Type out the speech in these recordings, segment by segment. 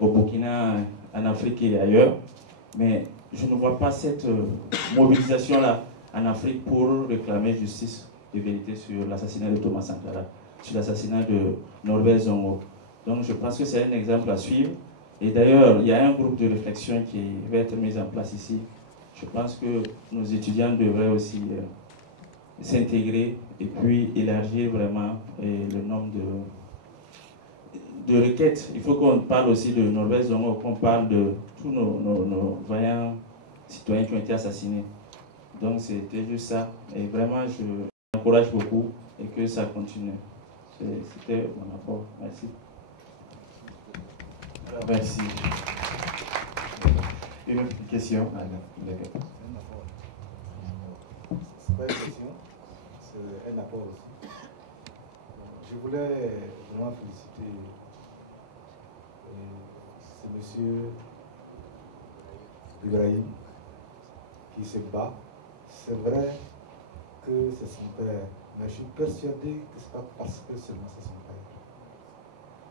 au Burkina, en Afrique et ailleurs. Mais je ne vois pas cette mobilisation-là en Afrique pour réclamer justice et vérité sur l'assassinat de Thomas Sankara, sur l'assassinat de Norbert Zongo. Donc je pense que c'est un exemple à suivre. Et d'ailleurs, il y a un groupe de réflexion qui va être mis en place ici. Je pense que nos étudiants devraient aussi s'intégrer et puis élargir vraiment le nombre de requêtes. Il faut qu'on parle aussi de Norbert Zongo, qu'on parle de tous nos vaillants citoyens qui ont été assassinés. Donc c'était juste ça. Et vraiment, je m'encourage beaucoup et que ça continue. C'était mon apport. Merci. Alors, merci. Une autre question? C'est pas une question, c'est un apport aussi. Je voulais vraiment féliciter ce monsieur Ibrahim qui se bat. C'est vrai que c'est son père, mais je suis persuadé que ce n'est pas parce que seulement c'est son père.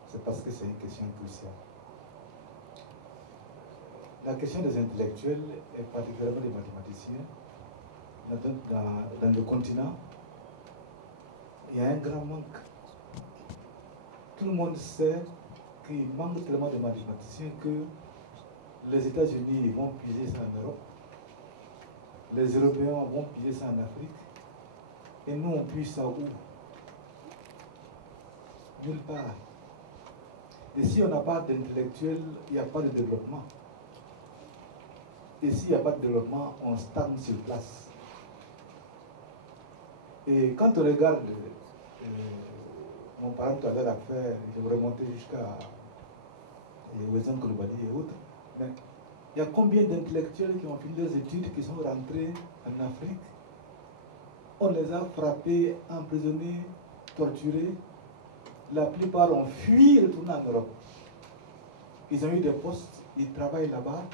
C'est parce que c'est une question cruciale. La question des intellectuels, et particulièrement des mathématiciens, dans le continent, il y a un grand manque. Tout le monde sait qu'il manque tellement de mathématiciens que les États-Unis vont puiser ça en Europe, les Européens vont puiser ça en Afrique, et nous on puise ça où? Nulle part. Et si on n'a pas d'intellectuels, il n'y a pas de développement. Et s'il n'y a pas de développement, on stagne sur place. Et quand on regarde, mon parent tout à l'heure a fait, je vais remonter jusqu'à Wesson Kolobadi et autres, mais il y a combien d'intellectuels qui ont fini leurs études, qui sont rentrés en Afrique? On les a frappés, emprisonnés, torturés. La plupart ont fui et retourné en Europe. Ils ont eu des postes, ils travaillent là-bas,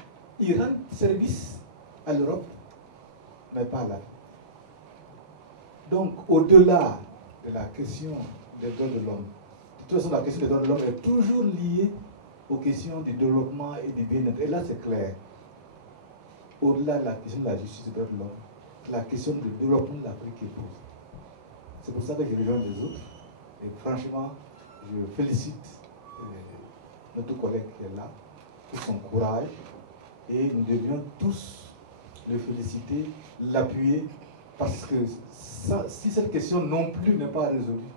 ils rendent service à l'Europe, mais pas là. Donc, au-delà de la question des droits de l'homme, de toute façon, la question des droits de l'homme est toujours liée aux questions du développement et du bien-être. Et là, c'est clair. Au-delà de la question de la justice des droits de l'homme, la question du développement de l'Afrique est posée. C'est pour ça que je rejoins les autres. Et franchement, je félicite notre collègue qui est là pour son courage. Et nous devions tous le féliciter, l'appuyer, parce que si cette question non plus n'est pas résolue,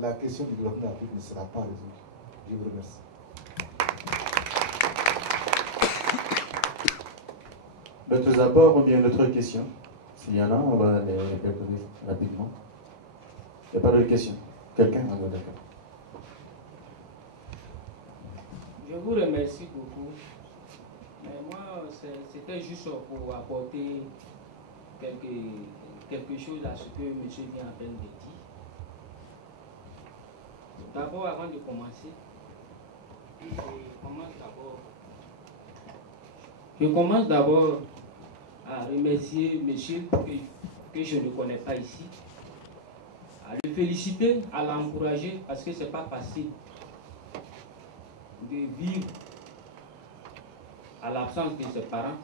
la question du développement de l'Afrique ne sera pas résolue. Je vous remercie. D'autres apports ou bien d'autres questions? S'il y en a, on va les répondre rapidement. Il n'y a pas d'autres questions? Quelqu'un? Ah, d'accord. Je vous remercie beaucoup. Mais moi, c'était juste pour apporter quelque chose à ce que M. vient à peine de dire. D'abord, avant de commencer, je commence d'abord à remercier monsieur que je ne connais pas ici, à le féliciter, à l'encourager, parce que ce n'est pas facile de vivre à l'absence de ses parents.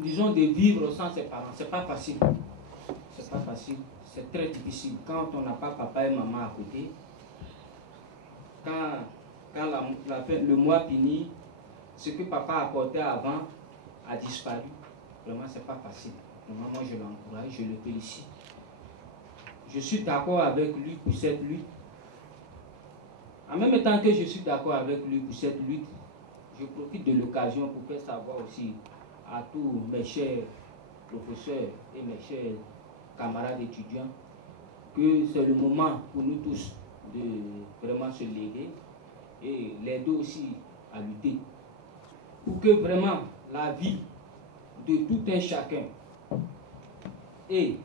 Disons de vivre sans ses parents, c'est pas facile. C'est pas facile, c'est très difficile. Quand on n'a pas papa et maman à côté, quand le mois finit, ce que papa apportait avant a disparu. Vraiment, c'est pas facile. Vraiment, moi, je l'encourage, je le félicite. Je suis d'accord avec lui pour cette lutte. En même temps que je suis d'accord avec lui pour cette lutte, je profite de l'occasion pour faire savoir aussi à tous mes chers professeurs et mes chers camarades étudiants que c'est le moment pour nous tous de vraiment se léguer et l'aider aussi à lutter pour que vraiment la vie de tout un chacun et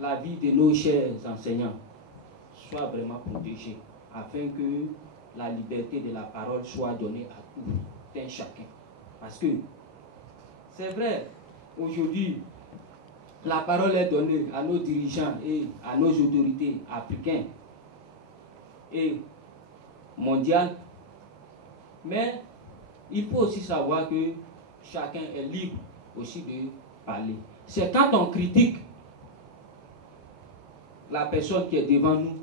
la vie de nos chers enseignants soit vraiment protégée afin que la liberté de la parole soit donnée à tout un chacun. Parce que c'est vrai, aujourd'hui, la parole est donnée à nos dirigeants et à nos autorités africaines et mondiales, Mais il faut aussi savoir que chacun est libre aussi de parler. C'est quand on critique la personne qui est devant nous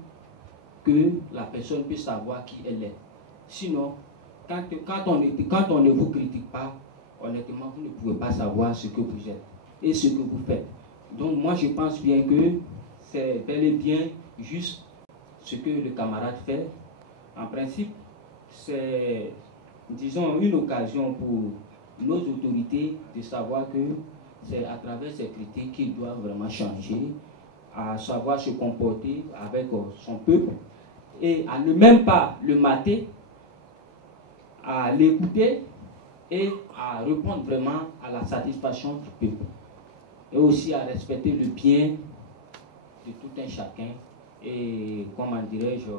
que la personne peut savoir qui elle est. Sinon, quand on ne vous critique pas, honnêtement, vous ne pouvez pas savoir ce que vous êtes et ce que vous faites. Donc moi, je pense bien que c'est bel et bien juste ce que le camarade fait. En principe, c'est, disons, une occasion pour nos autorités de savoir que c'est à travers ces critiques qu'ils doivent vraiment changer, à savoir se comporter avec son peuple et à ne même pas le mater, à l'écouter et à répondre vraiment à la satisfaction du peuple. Et aussi à respecter le bien de tout un chacun et, comment dirais-je,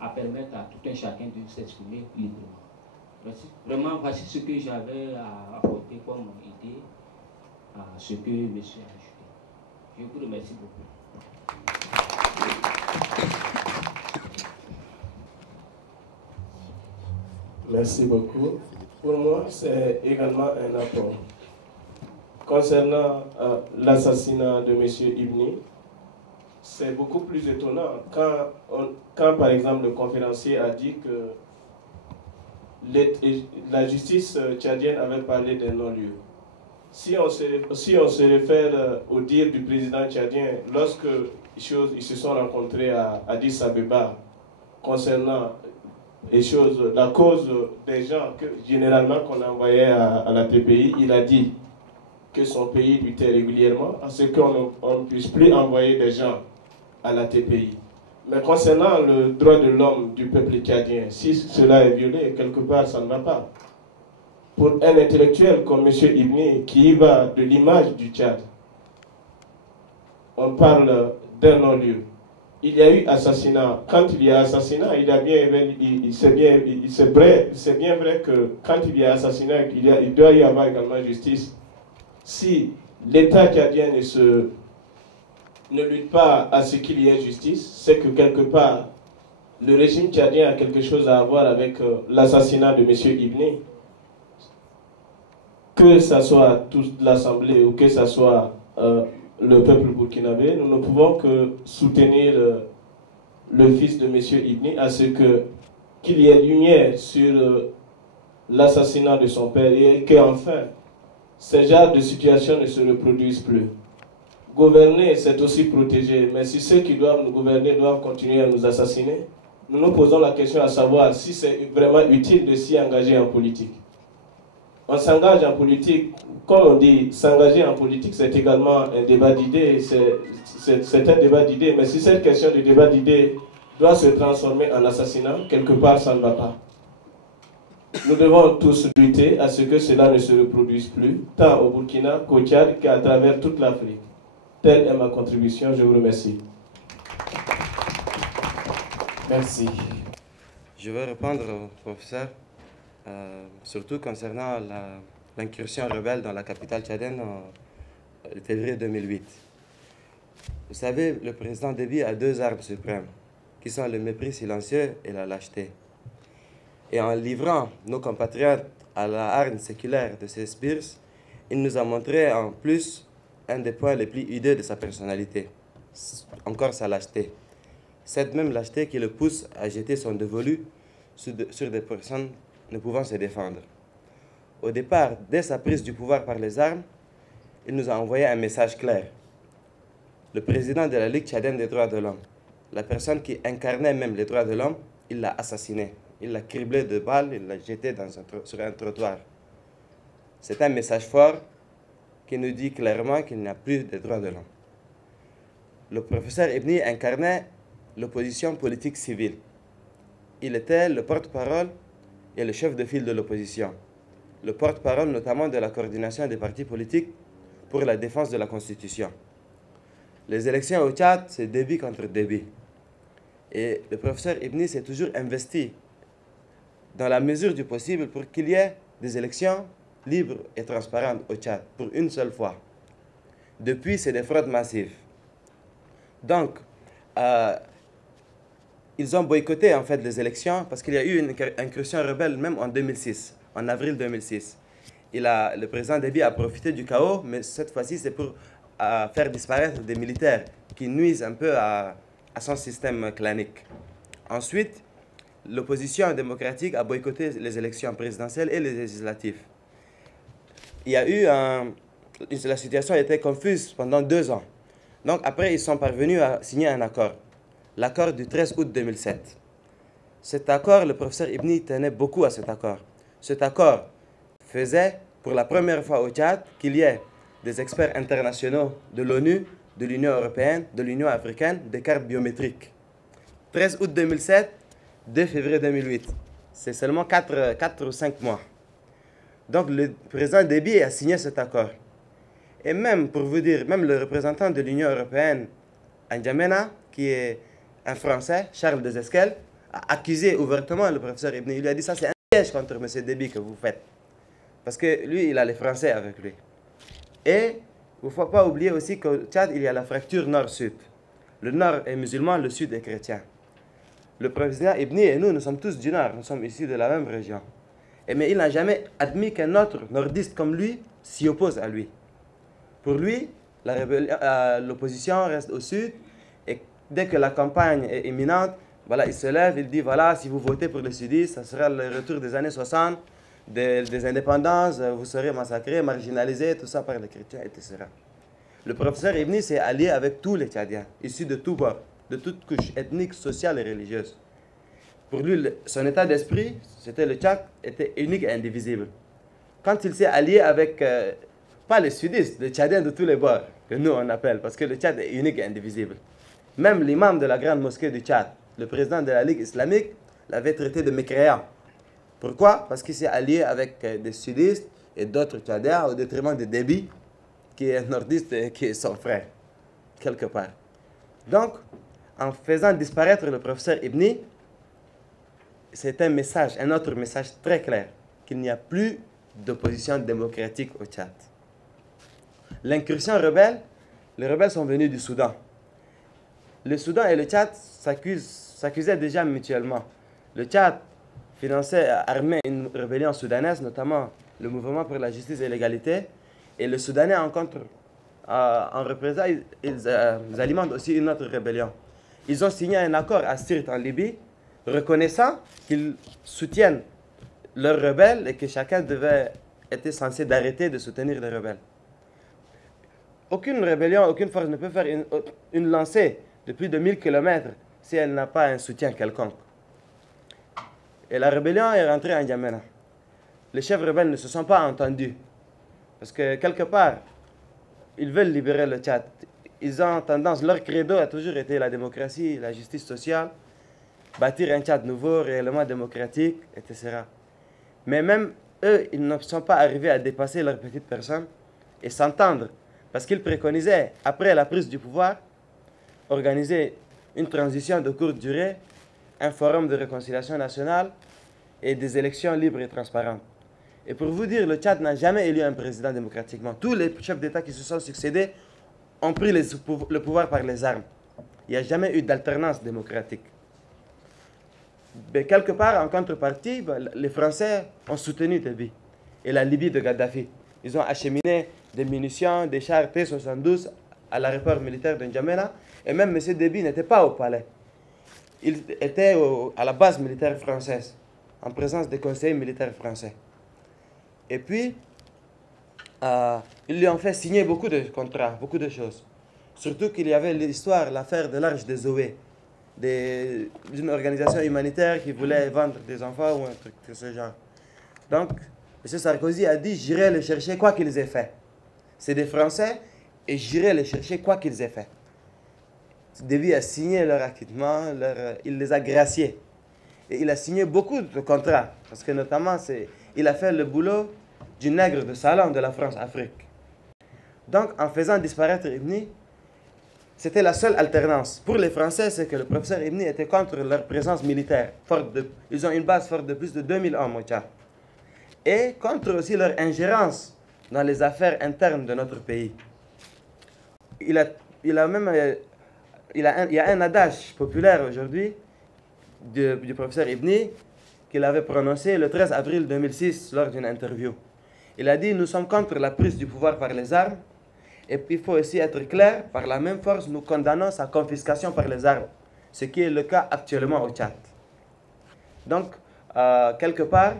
à permettre à tout un chacun de s'exprimer librement. Merci. Vraiment, voici ce que j'avais à apporter comme idée à ce que monsieur a ajouté. Je vous remercie beaucoup. Merci beaucoup. Pour moi, c'est également un apport. Concernant l'assassinat de M. Ibni, c'est beaucoup plus étonnant quand, par exemple, le conférencier a dit que la justice tchadienne avait parlé d'un non-lieu. Si on se réfère au dire du président tchadien, lorsque ils se sont rencontrés à Addis Abeba concernant la cause des gens généralement qu'on envoyait à la TPI, il a dit que son pays luttait régulièrement à ce qu'on ne puisse plus envoyer des gens à la TPI. Mais concernant le droit de l'homme du peuple tchadien, si cela est violé, quelque part, ça ne va pas. Pour un intellectuel comme M. Ibni, qui y va de l'image du Tchad, on parle d'un non-lieu. Il y a eu assassinat. Quand il y a assassinat, c'est bien vrai que quand il y a assassinat, il doit y avoir également justice. Si l'État tchadien ne lutte pas à ce qu'il y ait justice, c'est que quelque part, le régime tchadien a quelque chose à voir avec l'assassinat de M. Ibni. Que ce soit toute l'Assemblée ou que ce soit le peuple burkinabé, nous ne pouvons que soutenir le fils de M. Ibni à ce qu'il y ait lumière sur l'assassinat de son père et qu'enfin, ce genre de situation ne se reproduise plus. Gouverner, c'est aussi protéger, mais si ceux qui doivent nous gouverner doivent continuer à nous assassiner, nous nous posons la question à savoir si c'est vraiment utile de s'y engager en politique. On s'engage en politique, comme on dit, s'engager en politique, c'est également un débat d'idées, c'est un débat d'idées, mais si cette question de débat d'idées doit se transformer en assassinat, quelque part, ça ne va pas. Nous devons tous lutter à ce que cela ne se reproduise plus, tant au Burkina qu'au Tchad qu'à travers toute l'Afrique. Telle est ma contribution, je vous remercie. Merci. Je vais répondre au professeur, surtout concernant l'incursion rebelle dans la capitale tchadienne en février 2008. Vous savez, le président Déby a deux armes suprêmes, qui sont le mépris silencieux et la lâcheté. Et en livrant nos compatriotes à la hargne séculaire de ces sbires, il nous a montré en plus un des points les plus hideux de sa personnalité, encore sa lâcheté. Cette même lâcheté qui le pousse à jeter son dévolu sur des personnes ne pouvant se défendre. Au départ, dès sa prise du pouvoir par les armes, il nous a envoyé un message clair. Le président de la Ligue tchadienne des droits de l'homme, la personne qui incarnait même les droits de l'homme, il l'a assassiné. Il l'a criblé de balles, il l'a jeté sur un trottoir. C'est un message fort qui nous dit clairement qu'il n'y a plus de droits de l'homme. Le professeur Ibni incarnait l'opposition politique civile. Il était le porte-parole et le chef de file de l'opposition. Le porte-parole notamment de la coordination des partis politiques pour la défense de la Constitution. Les élections au Tchad, c'est Déby contre Déby. Et le professeur Ibni s'est toujours investi dans la mesure du possible pour qu'il y ait des élections libres et transparentes au Tchad, pour une seule fois. Depuis, c'est des fraudes massives. Donc, ils ont boycotté en fait les élections parce qu'il y a eu une incursion rebelle même en 2006, en avril 2006. Le président Déby a profité du chaos, mais cette fois-ci c'est pour faire disparaître des militaires qui nuisent un peu à son système clanique. Ensuite, l'opposition démocratique a boycotté les élections présidentielles et les législatives. Il y a eu la situation était confuse pendant 2 ans. Donc après, ils sont parvenus à signer un accord, l'accord du 13 août 2007. Cet accord, le professeur Ibni tenait beaucoup à cet accord. Cet accord faisait pour la première fois au Tchad qu'il y ait des experts internationaux de l'ONU, de l'Union européenne, de l'Union africaine, des cartes biométriques. 13 août 2007, 2 février 2008. C'est seulement 4 ou 5 mois. Donc le président Déby a signé cet accord. Et même, pour vous dire, même le représentant de l'Union européenne à N'Djamena, qui est un Français, Charles Desesquelles, a accusé ouvertement le professeur Ibni. Il lui a dit ça, c'est un piège contre M. Déby que vous faites. Parce que lui, il a les Français avec lui. Et il ne faut pas oublier aussi qu'au Tchad, il y a la fracture nord-sud. Le nord est musulman, le sud est chrétien. Le président Ibni et nous sommes tous du nord, nous sommes issus de la même région. Mais il n'a jamais admis qu'un autre nordiste comme lui s'y oppose à lui. Pour lui, l'opposition reste au sud et dès que la campagne est imminente, voilà, il se lève, il dit voilà, si vous votez pour les sudistes, ça sera le retour des années 60, des indépendances, vous serez massacrés, marginalisés, tout ça par les chrétiens, etc. Le professeur Ibni s'est allié avec tous les Tchadiens, issus de tous bords, de toutes couches ethniques, sociales et religieuses. Pour lui, son état d'esprit, c'était le Tchad, était unique et indivisible. Quand il s'est allié avec, pas les sudistes, les Tchadiens de tous les bords, que nous on appelle, parce que le Tchad est unique et indivisible. Même l'imam de la grande mosquée du Tchad, le président de la Ligue islamique, l'avait traité de mécréant. Pourquoi? Parce qu'il s'est allié avec des sudistes et d'autres Tchadiens au détriment de Déby, qui est nordiste et qui est son frère, quelque part. Donc, en faisant disparaître le professeur Ibni, c'est un message, un autre message très clair, qu'il n'y a plus d'opposition démocratique au Tchad. L'incursion rebelle, les rebelles sont venus du Soudan. Le Soudan et le Tchad s'accusaient déjà mutuellement. Le Tchad finançait, armait une rébellion soudanaise, notamment le mouvement pour la justice et l'égalité, et le Soudanais en représailles, ils alimentent aussi une autre rébellion. Ils ont signé un accord à Sirte en Libye, reconnaissant qu'ils soutiennent leurs rebelles et que chacun était censé d'arrêter de soutenir les rebelles. Aucune rébellion, aucune force ne peut faire une lancée de plus de 1000 km si elle n'a pas un soutien quelconque. Et la rébellion est rentrée en N'Djamena. Les chefs rebelles ne se sont pas entendus. Parce que quelque part, ils veulent libérer le Tchad. Ils ont tendance, leur credo a toujours été la démocratie, la justice sociale, bâtir un Tchad nouveau, réellement démocratique, etc. Mais même eux, ils ne sont pas arrivés à dépasser leur petite personne et s'entendre. Parce qu'ils préconisaient, après la prise du pouvoir, organiser une transition de courte durée, un forum de réconciliation nationale et des élections libres et transparentes. Et pour vous dire, le Tchad n'a jamais élu un président démocratiquement. Tous les chefs d'État qui se sont succédés ont pris le pouvoir par les armes. Il n'y a jamais eu d'alternance démocratique. Mais quelque part, en contrepartie, les Français ont soutenu Déby et la Libye de Kadhafi. Ils ont acheminé des munitions, des chars T-72 à l'aéroport militaire de N'Djamena. Et même M. Déby n'était pas au palais. Il était à la base militaire française, en présence des conseillers militaires français. Et puis, ils lui ont fait signer beaucoup de contrats, beaucoup de choses. Surtout qu'il y avait l'histoire, l'affaire de l'Arche des Zoé, d'une organisation humanitaire qui voulait vendre des enfants ou un truc de ce genre. Donc, M. Sarkozy a dit, j'irai les chercher quoi qu'ils aient fait. C'est des Français et j'irai les chercher quoi qu'ils aient fait. Déby a signé leur acquittement, il les a graciés. Et il a signé beaucoup de contrats, parce que notamment, il a fait le boulot du nègre de salon de la France-Afrique. Donc, en faisant disparaître Ibni, c'était la seule alternance. Pour les Français, c'est que le professeur Ibni était contre leur présence militaire. Ils ont une base forte de plus de 2000 hommes au Tchad. Et contre aussi leur ingérence dans les affaires internes de notre pays. Il y a un adage populaire aujourd'hui du professeur Ibni qu'il avait prononcé le 13 avril 2006 lors d'une interview. Il a dit « Nous sommes contre la prise du pouvoir par les armes et il faut aussi être clair, par la même force, nous condamnons sa confiscation par les armes, ce qui est le cas actuellement au Tchad. » Donc, quelque part,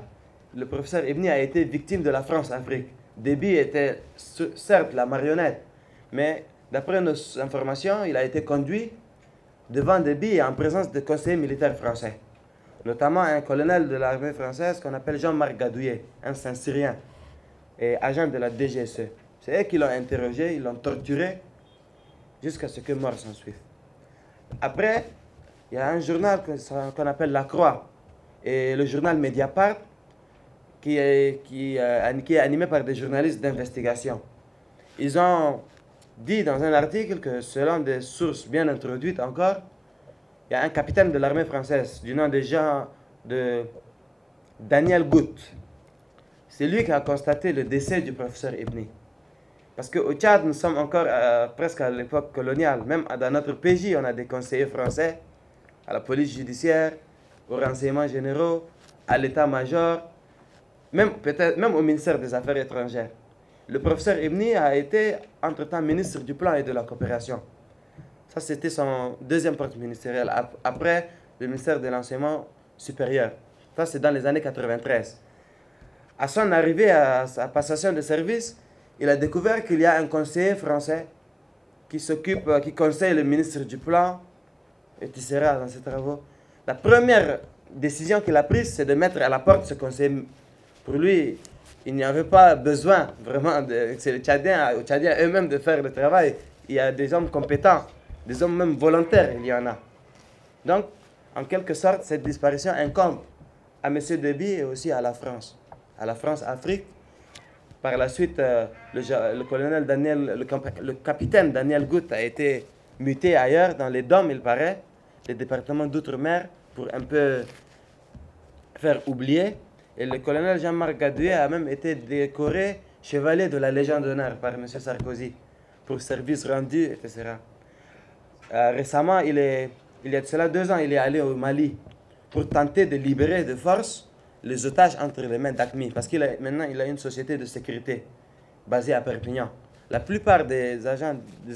le professeur Ibni a été victime de la France-Afrique. Déby était certes la marionnette, mais d'après nos informations, il a été conduit devant Déby en présence de conseillers militaires français, notamment un colonel de l'armée française qu'on appelle Jean-Marc Gadouillet, un Saint-Syrien et agent de la DGSE. C'est eux qui l'ont interrogé, ils l'ont torturé jusqu'à ce que mort s'en suive. Après, il y a un journal qu'on appelle La Croix et le journal Mediapart qui est animé par des journalistes d'investigation. Ils ont dit dans un article que selon des sources bien introduites encore, il y a un capitaine de l'armée française du nom de Daniel Goutte. C'est lui qui a constaté le décès du professeur Ibni. Parce qu'au Tchad, nous sommes encore presque à l'époque coloniale. Même dans notre PJ, on a des conseillers français à la police judiciaire, aux renseignements généraux, à l'état-major, même au ministère des Affaires étrangères. Le professeur Ibni a été entre-temps ministre du Plan et de la Coopération. Ça, c'était son deuxième poste ministériel, après le ministère de l'Enseignement supérieur. Ça, c'est dans les années 93. À son arrivée à sa passation de service, il a découvert qu'il y a un conseiller français qui conseille le ministre du Plan, et tu seras dans ses travaux. La première décision qu'il a prise, c'est de mettre à la porte ce conseiller. Pour lui, il n'y avait pas besoin vraiment, c'est aux Tchadiens eux-mêmes de faire le travail. Il y a des hommes compétents, des hommes même volontaires, il y en a. Donc, en quelque sorte, cette disparition incombe à M. Déby et aussi à la France-Afrique. Par la suite, le capitaine Daniel Goutte a été muté ailleurs, dans les DOM, il paraît, les départements d'outre-mer, pour un peu faire oublier. Et le colonel Jean-Marc Gadouillet a même été décoré chevalier de la Légion d'honneur par M. Sarkozy pour service rendu, etc. Récemment, il y a de cela 2 ans, il est allé au Mali pour tenter de libérer de force les otages entre les mains d'AQMI, parce qu'il maintenant il a une société de sécurité basée à Perpignan. La plupart des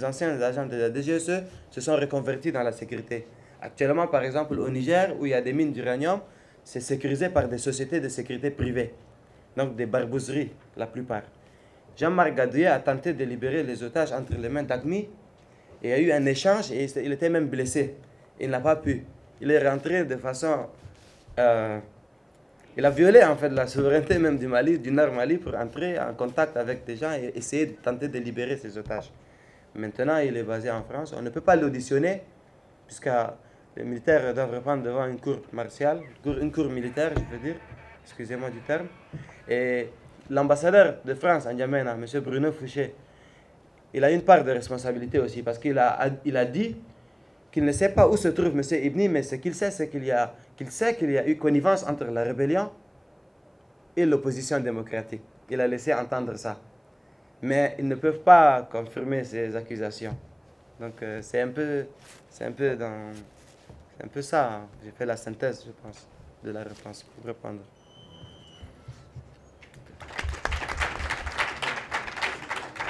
anciens agents de la DGSE se sont reconvertis dans la sécurité. Actuellement, par exemple, au Niger, où il y a des mines d'uranium, c'est sécurisé par des sociétés de sécurité privées, donc des barbouzeries, la plupart. Jean-Marc Gadouillet a tenté de libérer les otages entre les mains d'AQMI, et il y a eu un échange, et il était même blessé. Il n'a pas pu. Il est rentré de façon... il a violé en fait la souveraineté même du Mali, du Nord Mali, pour entrer en contact avec des gens et essayer de tenter de libérer ses otages. Maintenant, il est basé en France. On ne peut pas l'auditionner, puisque les militaires doivent répondre devant une cour martiale, une cour militaire, je veux dire, excusez-moi du terme. Et l'ambassadeur de France en N'Djamena, M. Bruno Fouché, il a une part de responsabilité aussi, parce qu'il a dit qu'il ne sait pas où se trouve M. Ibni, mais ce qu'il sait, c'est qu'il y a eu connivence entre la rébellion et l'opposition démocratique. Il a laissé entendre ça. Mais ils ne peuvent pas confirmer ces accusations. Donc c'est un peu ça. Hein. J'ai fait la synthèse, je pense, de la réponse pour répondre.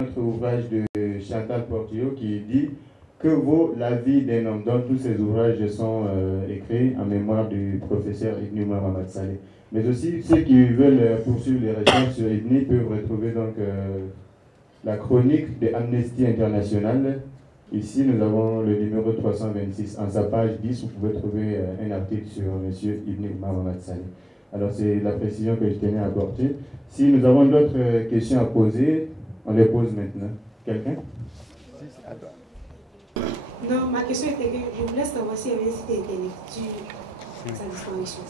Notre ouvrage de Chantal Portillo qui dit « Que vaut la vie d'un homme ?» dont tous ces ouvrages sont écrits en mémoire du professeur Ibni Mohamed Saleh. Mais aussi, ceux qui veulent poursuivre les recherches sur Ibni peuvent retrouver donc la chronique de Amnesty International. Ici, nous avons le numéro 326. En sa page 10, vous pouvez trouver un article sur M. Ibni Mohamed Saleh. Alors, c'est la précision que je tenais à apporter. Si nous avons d'autres questions à poser, on les pose maintenant. Quelqu'un? Non, ma question était que je voulais savoir s'il y avait un site internet sur sa disparition.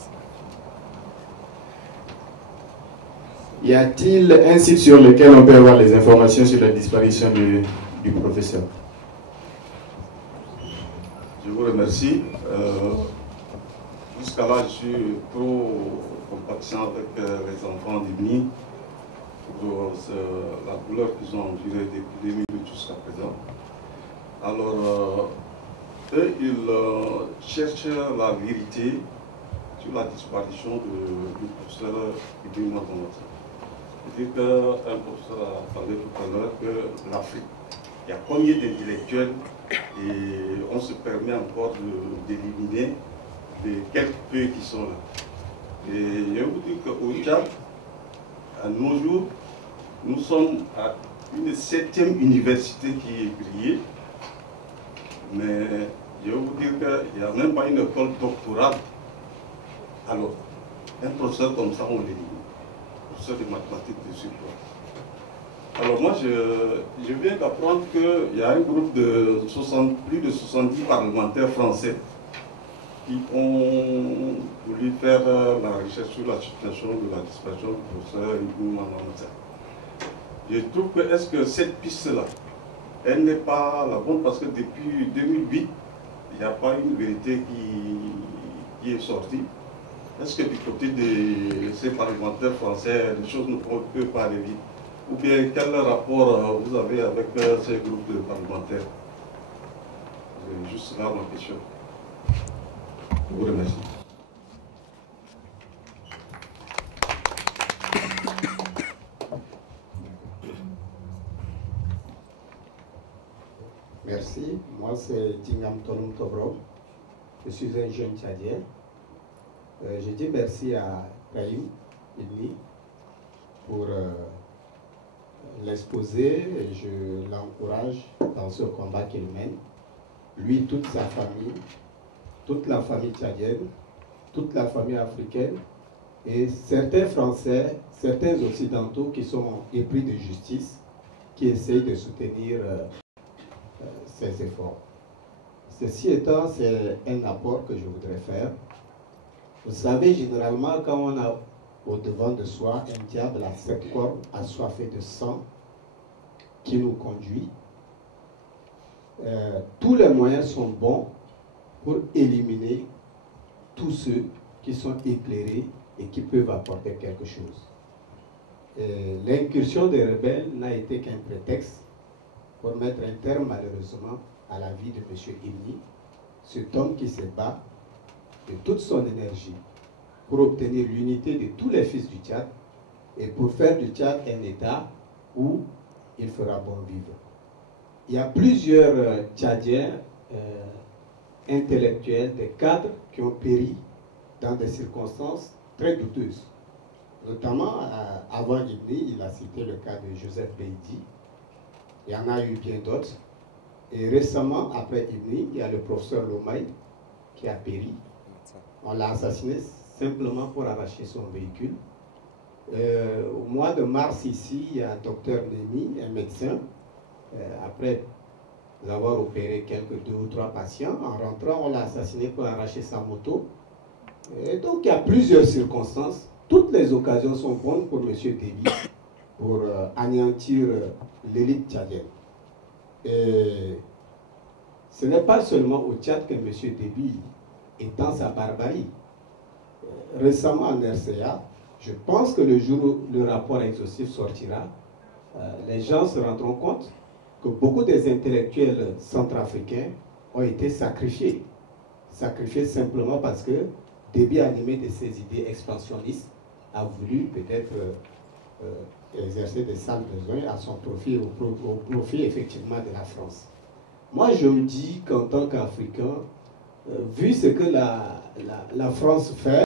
Y a-t-il un site sur lequel on peut avoir les informations sur la disparition du professeur? Je vous remercie. Jusqu'à là, je suis trop compatissant avec les enfants d'Ibni pour la douleur qu'ils ont endurée depuis 2008 jusqu'à présent. Alors, eux, ils cherchent la vérité sur la disparition du professeur Ibn Matamata. C'est-à-dire qu'un professeur a parlé tout à l'heure que l'Afrique, il y a combien d'intellectuels et on se permet encore d'éliminer les quelques peu qui sont là. Et je vais vous dire qu'au Tchad, à nos jours, nous sommes à une 7e université qui est brillée, mais je vais vous dire qu'il n'y a même pas une école doctorale. Alors, un professeur comme ça, on l'élimine. Professeur de mathématiques de surcroît. Alors moi, je viens d'apprendre qu'il y a un groupe de plus de 70 parlementaires français qui ont voulu faire la recherche sur la situation de la disparition du professeur Ibn Matamata. Je trouve que est-ce que cette piste-là, elle n'est pas la bonne parce que depuis 2008, il n'y a pas une vérité qui est sortie. Est-ce que du côté de ces parlementaires français, les choses ne peuvent pas aller vite? Ou bien quel rapport vous avez avec ces groupes de parlementaires? C'est juste là ma question. Je vous remercie. Merci. Moi, c'est Tingam Tolum Tobro. Je suis un jeune Tchadien. Je dis merci à Brahim Ibni pour l'exposer et je l'encourage dans ce combat qu'il mène. Lui, toute sa famille, toute la famille tchadienne, toute la famille africaine et certains Français, certains Occidentaux qui sont épris de justice, qui essayent de soutenir ces efforts. Ceci étant, c'est un apport que je voudrais faire. Vous savez, généralement, quand on a au devant de soi un diable à 7 cornes, assoiffé de sang, qui nous conduit, tous les moyens sont bons pour éliminer tous ceux qui sont éclairés et qui peuvent apporter quelque chose. L'incursion des rebelles n'a été qu'un prétexte pour mettre un terme, malheureusement, à la vie de M. Ibni, cet homme qui se bat de toute son énergie pour obtenir l'unité de tous les fils du Tchad et pour faire du Tchad un État où il fera bon vivre. Il y a plusieurs Tchadiens intellectuels, des cadres qui ont péri dans des circonstances très douteuses. Notamment, avant Ibni, il a cité le cas de Joseph Beidi. Il y en a eu bien d'autres. Et récemment, après Ibni, il y a le professeur Lomaï qui a péri. On l'a assassiné simplement pour arracher son véhicule. Au mois de mars ici, il y a un docteur Némi, un médecin, après avoir opéré quelques 2 ou 3 patients, en rentrant, on l'a assassiné pour arracher sa moto. Et donc, il y a plusieurs circonstances. Toutes les occasions sont bonnes pour M. Déby pour anéantir l'élite tchadienne. Et ce n'est pas seulement au Tchad que M. Déby étend sa barbarie. Récemment en RCA, je pense que le jour où le rapport exhaustif sortira, les gens se rendront compte que beaucoup des intellectuels centrafricains ont été sacrifiés. Sacrifiés simplement parce que Déby, animé de ses idées expansionnistes, a voulu peut-être exercer des sales besoins à son profit, au profit effectivement de la France. Moi, je me dis qu'en tant qu'Africain, vu ce que la France fait,